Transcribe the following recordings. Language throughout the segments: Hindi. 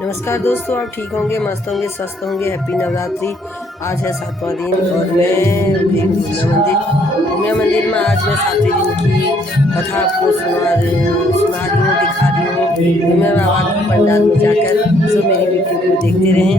नमस्कार दोस्तों, आप ठीक होंगे, मस्त होंगे, स्वस्थ होंगे। हैप्पी नवरात्रि। आज है 7वां दिन और मैं गई उमिया मंदिर में। आज मैं 7वें दिन की कथा आपको सुना रही हूँ, दिखा रही हूँ उमिया बाबा की पंडाल में जाकर। सो मेरी वीडियो को देखते रहें।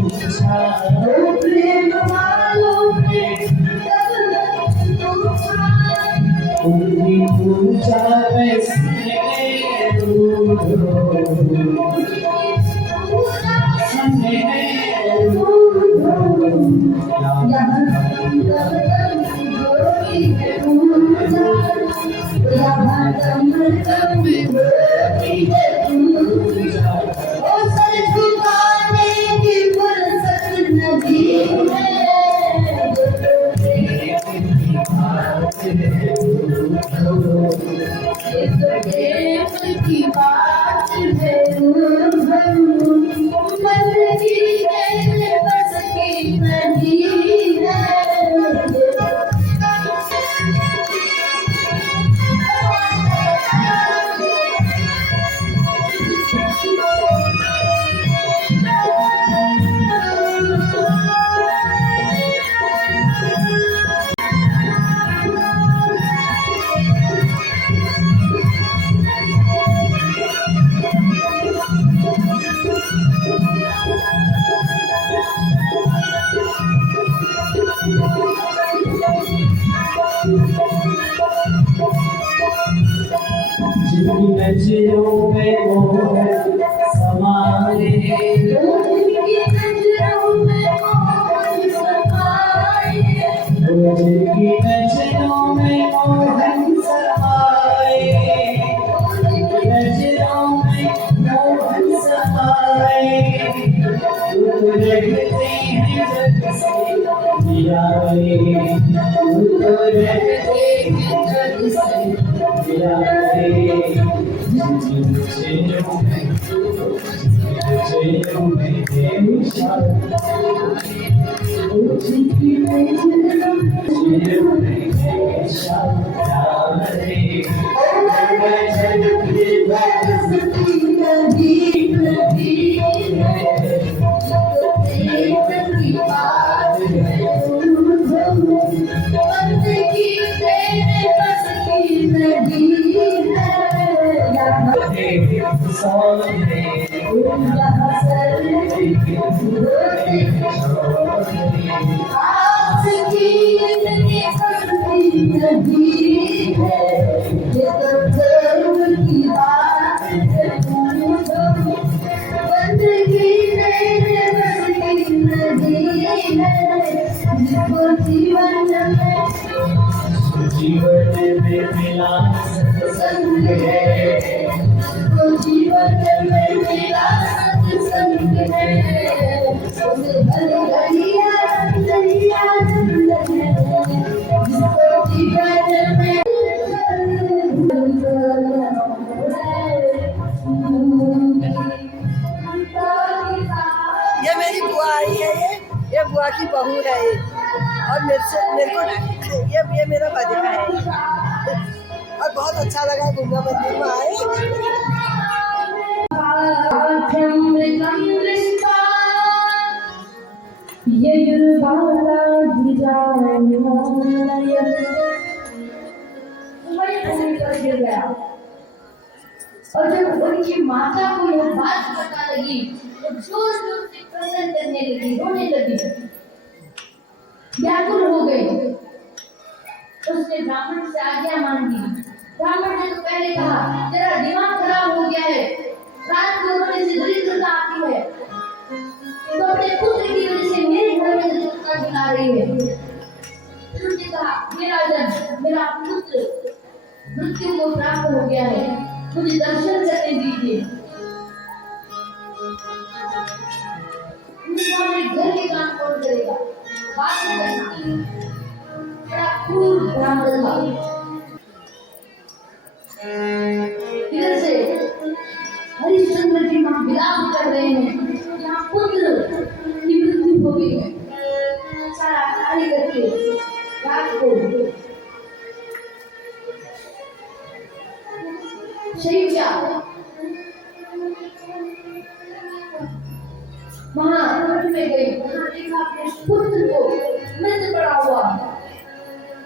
नजरों में मोहन समाए, जिनकी नजरों में मोहन समाए, जिनकी नजरों में मोहन समाए, जिनकी नजरों में मोहन समाए, तो रहते हैं जग से मिलाए, तो रहते हैं जग से मिलाए। जीवन में मिला सत्संग है, जीवन में मिला सत्संग है, उसे भलिया आनंद है, जिसको जीवन में ये मेरी बुआ आई है। ये बुआ की बहू है ये। और मेरे को ये मेरा बजा है। और बहुत अच्छा लगा उमिया मंदिर में आए। और जब उनकी माता को यह बात पता लगी तो जोर जोर से क्रंदन करने लगी, रोने लगी, व्याकुल हो गई। उसने ब्राह्मण से आज्ञा मांगी। ब्राह्मण ने तो पहले कहा, तेरा दिमाग खराब हो गया है, रात को रोने से दरिद्रता आती है, तो अपने पुत्र की वजह से मेरे घर में दरिद्रता गिरा रही है। फिर उसने कहा, मेरा पुत्र मृत्यु को प्राप्त हो गया है, मुझे दर्शन करने दीजिए। घर के काम कौन करेगा? बात करना। बड़ा क्रूर ब्राह्मण था। इधर से हरिश्चंद्र की मां विलाप कर रहे हैं, यहाँ पुत्र की मृत्यु हो गई है। सारा कार्य करके रात को शहीद वहां मठ में गई, वहां देखा अपने पुत्र को मृत पड़ा हुआ,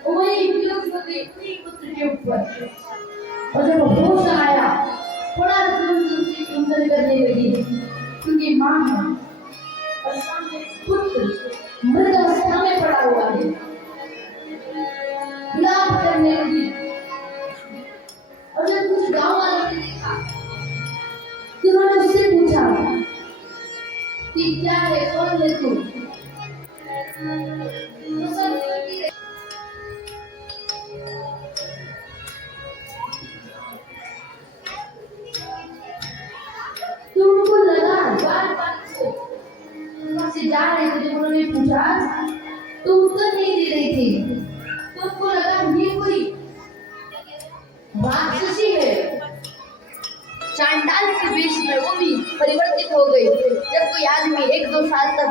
वही वियोग हो गई अपने पुत्र के ऊपर। और जब होश आया, थोड़ा दूर से चिंतन करने लगी, क्योंकि माँ है और सामने पुत्र मृत अवस्था में पड़ा हुआ है, विलाप करने लगी। और जब कुछ गांव वालों ने देखा तो उन्होंने उससे पूछा कि क्या है, कौन है तू? तो सब तो उनको लगा बात से जा रहे थे, जब उन्होंने पूछा तो उत्तर नहीं दे रही थी, तो उनको लगा ये कोई राक्षसी है। चांडाल के वेश में वो भी परिवर्तित हो गई। जब कोई आदमी 1-2 साल तक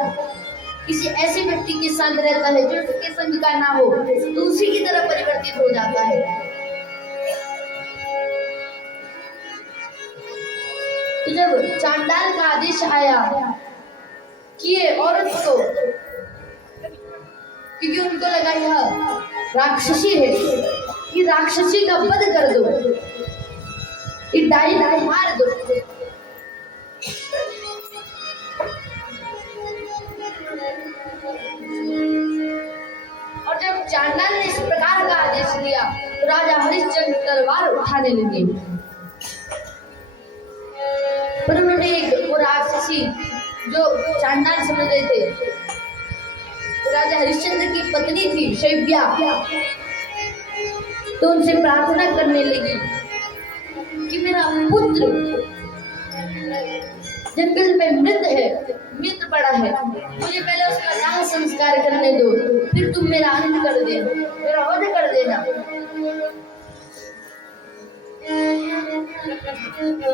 किसी ऐसे व्यक्ति के संग रहता है जो उसके संग का ना हो, तो उसी की तरह परिवर्तित हो जाता है। तो जब चांडाल का आदेश आया कि ये औरत को, क्योंकि उनको लगा यह राक्षसी है, कि राक्षसी का वध कर दो, ये डाई मार दो। और जब चांडाल ने इस प्रकार का आदेश दिया तो राजा हरिश्चंद्र तलवार उठाने लगे, पर उन्होंने एक वो राक्षसी जो चांडाल समझ रहे थे, तो राजा हरिश्चंद्र की पत्नी थी शैव्या, तो उनसे प्रार्थना करने लगी कि मेरा पुत्र जंगल में मृत पड़ा है, मुझे पहले उसका दाह संस्कार करने दो, फिर तुम मेरा अंत कर देना, मेरा वध कर देना।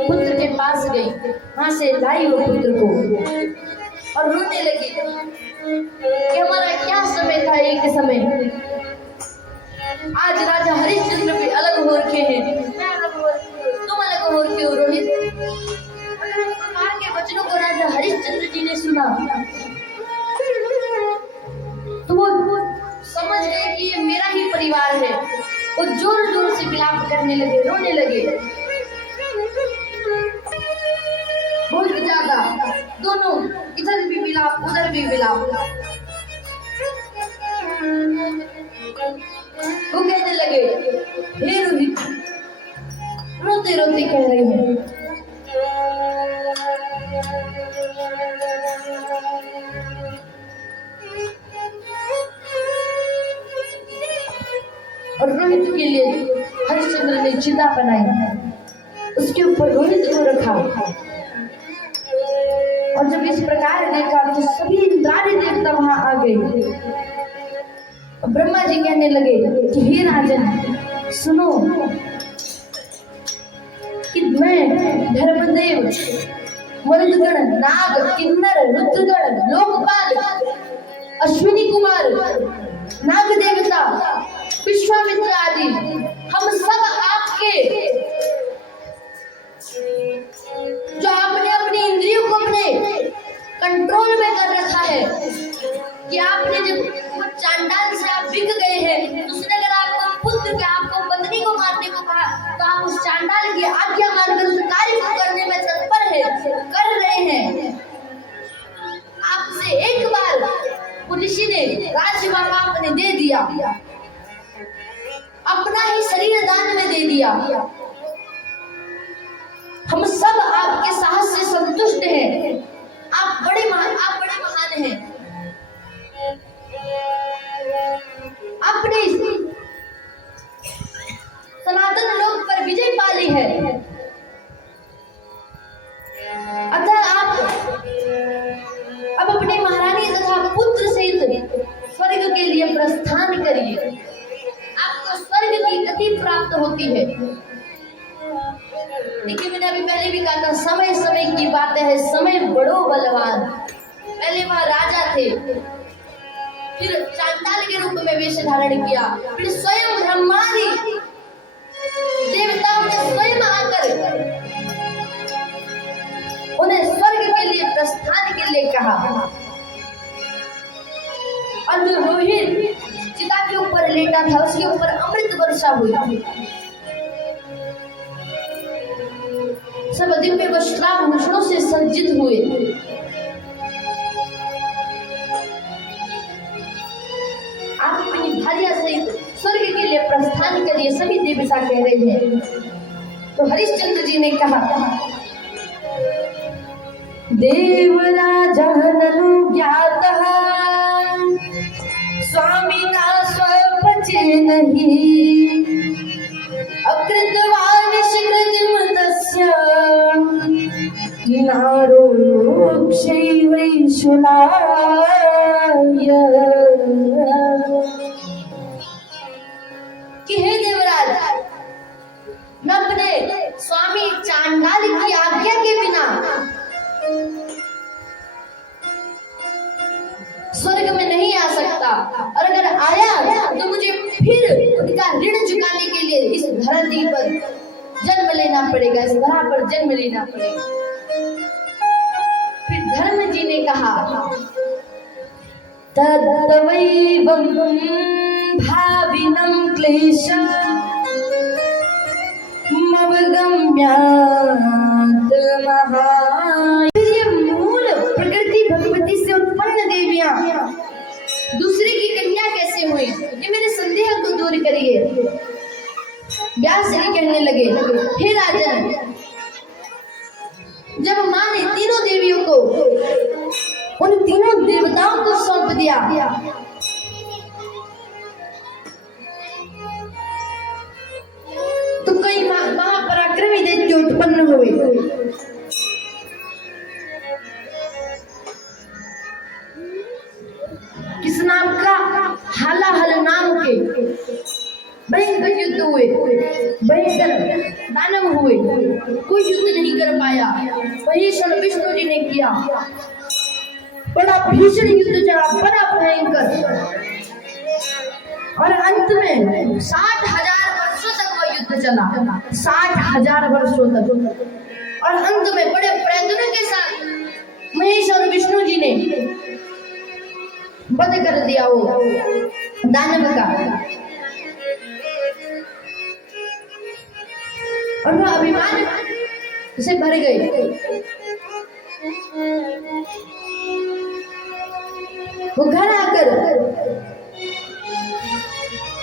पुत्र के पास गई, वहां से लाई वो पुत्र को और रोने लगी कि हमारा क्या समय था, एक समय आज राजा हरिश्चंद्र भी अलग हो रखे हैं, मैं अलग हो रही हूं, तुम अलग हो रखे हो रोहित। कुमार के वचनों को राजा हरिश्चंद्र जी ने सुना तो वो समझ गए कि ये मेरा ही परिवार है। वो जोर जोर से विलाप करने लगे, रोने लगे बहुत ज्यादा, दोनों इधर भी विलाप उधर भी विलाप। वो कहने लगे, हे रोहित, रोते रोते कह रहे हैं और रोहित के लिए हरिश्चंद्र ने चिता बनाई, उसके ऊपर रोहित को रखा। और जब इस प्रकार देखा तो सभी इंद्रादी देवता वहां आ गए। ब्रह्मा जी कहने लगे कि हे राजन सुनो, कि मैं धर्मदेव, मरुदगण, नाग, किन्नर, रुद्रगण, लोकपाल, अश्विनी कुमार, नाग देवता, विश्वामित्र आदि, हम सब आपके, जो आपने अपनी इंद्रियों को अपने कंट्रोल में कर रखा है, कि आपने जब चांडाल से आप बिक गए हैं, उसने अगर आपको पुत्र के, आपको पत्नी को मारने को कहा, तो आप उस चांडाल की आज्ञा मानकर उस कार्य को करने में तत्पर है, कर रहे हैं। आपसे एक बार ऋषि ने राजभाग आपने दे दिया, अपना ही शरीर दान में दे दिया। हम सब आपके साहस से संतुष्ट हैं, आप बड़े महान हैं। आपने सनातन लोक पर विजय पाली है, अतः आप अब अपनी महारानी तथा पुत्र सहित स्वर्ग के लिए प्रस्थान करिए, आपको स्वर्ग की गति प्राप्त होती है। देखिए, मैंने अभी पहले भी कहा था, समय समय की बात है, समय बड़ो बलवान। पहले वह राजा थे, फिर चांडाल के रूप में वेश धारण किया, फिर स्वयं ब्रह्मादि देवताओं ने स्वयं आकर उन्हें स्वर्ग के लिए प्रस्थान के लिए कहा। और जो रोहित चिता के ऊपर लेटा था उसके ऊपर अमृत वर्षा हुई। सब दिव्य वस्त्राभूषणों से सज्जित हुए। आप अपनी भार्या सहित स्वर्ग के लिए प्रस्थान करिए, सभी देवता कह रहे हैं। तो हरिश्चंद्र जी ने कहा, देवराजा ननु ज्ञातः स्वामिना स्वपचे नहीं अकृतवान् कृतिमतस्य नारोक्षैवैशुनाय। कि हे देवराज, मैं अपने स्वामी चांडाल की आज्ञा के बिना स्वर्ग में नहीं आ सकता, और अगर आया तो मुझे फिर उनका ऋण चुकाने के लिए इस धरती पर जन्म लेना पड़ेगा, इस धरा पर जन्म लेना पड़ेगा। फिर धर्म जी ने कहा, तद्वैवं भाविनं क्लेशम् अवगम्यात् महाय। ये मूल प्रकृति भगवती से उत्पन्न देवियां दूसरे की कन्या कैसे हुई, ये मेरे संदेह को दूर करिए। व्यास जी कहने लगे, हे राजन, जब मां ने तीनों देवियों को उन तीनों देवताओं को सौंप दिया, तो कई महापराक्रमी दैत्य उत्पन्न हुए। किस नाम का? हालाहल नाम के भयंकर युद्ध हुए, भयंकर दानव हुए, कोई युद्ध नहीं कर पाया। वही क्षण विष्णु जी ने किया, बड़ा भीषण युद्ध चला, बड़ा भयंकर। और अंत में 60,000 वर्षों तक वह युद्ध चला, 60,000 वर्षों तक। और अंत में बड़े प्रयत्नों के साथ महेश और विष्णु जी ने वध कर दिया वो दानव का। और वह अभिमान से भर गए। वो घर आकर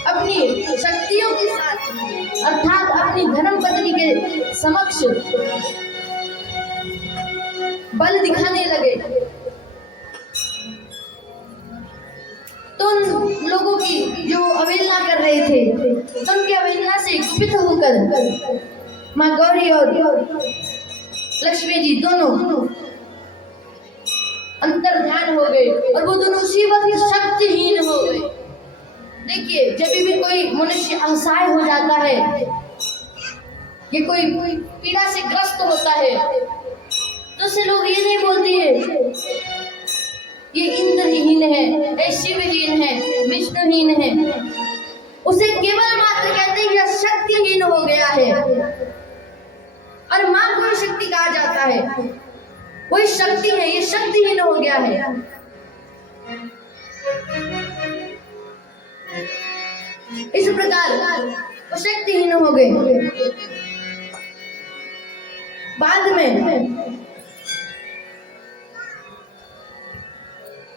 अपनी शक्तियों के साथ, अर्थात अपनी धर्म पत्नी के समक्ष बल दिखाने लगे। तो उन लोगों की जो अवहेलना कर रहे थे, तो उनकी अवहेलना से कुपित होकर माँ गौरी और लक्ष्मी जी दोनों अंतर ध्यान हो गए, और वो दोनों उसी वक्त शक्तिहीन हो गए। देखिए, जब भी कोई मनुष्य असहाय हो जाता है, ये कोई पीड़ा से ग्रस्त होता है, तो से लोग ये नहीं बोलते हैं ये इंद्रहीन है, ये शिवहीन है, विष्णुहीन है। उसे केवल मात्र कहते हैं यह शक्तिहीन हो गया है। और मां को शक्ति कहा जाता है, कोई शक्ति है, ये शक्तिहीन हो गया है। इस प्रकार वो शक्तिहीन हो गए। बाद में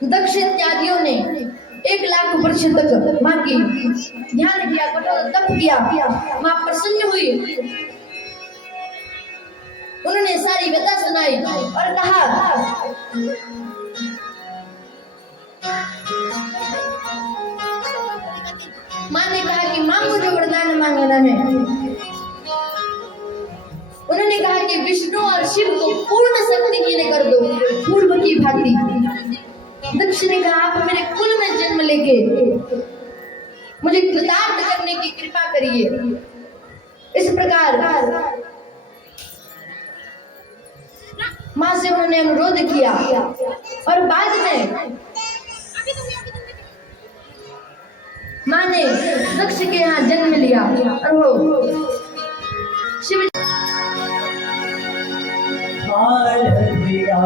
दक्ष इत्यादियों ने 1,00,000 वर्ष तक माँ की ध्यान किया, कठोर तप किया। माँ प्रसन्न हुई, उन्होंने सारी व्यथा सुनाई और कहा, माँ ने कहा कि माँ मुझे वरदान मांगना है। उन्होंने कहा कि विष्णु और शिव को पूर्ण शक्तिहीन कर दो, पूर्व की भांति। दक्ष ने कहा, आप मेरे कुल में जन्म लेके मुझे कृतार्थ करने की कृपा करिए। इस प्रकार माँ से उन्होंने अनुरोध किया। और बाद में माँ ने दक्ष के यहाँ जन्म लिया और वो शिव आरती गा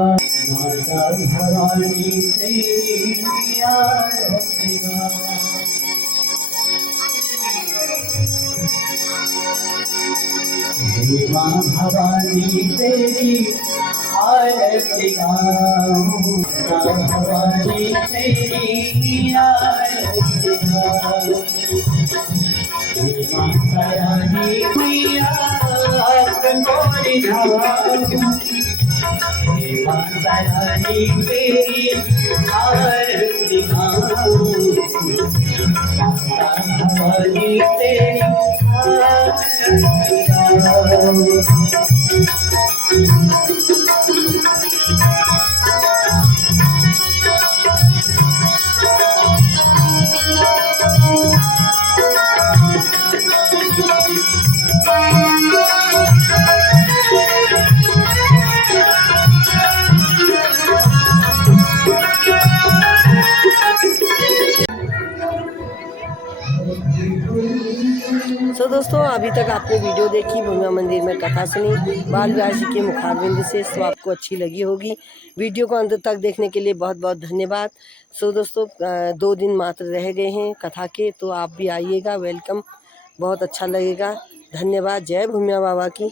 माता भवानी तेरी आरती गा हे मां भवानी तेरी आरती गाऊं मां भवानी तेरी आरती गाऊं हे माता रानी मैया कंठोरी गाऊं हे माता रानी तेरी आरती गाऊं माता भवानी तेरी आरती गाऊं सो दोस्तों, अभी तक आपने वीडियो देखी, भूमिया मंदिर में कथा सुनी बाल व्यास जी के मुखारबिंद से, तो आपको अच्छी लगी होगी। वीडियो को अंत तक देखने के लिए बहुत बहुत धन्यवाद। सो दोस्तों, 2 दिन मात्र रह गए हैं कथा के, तो आप भी आइएगा, वेलकम, बहुत अच्छा लगेगा। धन्यवाद। जय भूमिया बाबा की।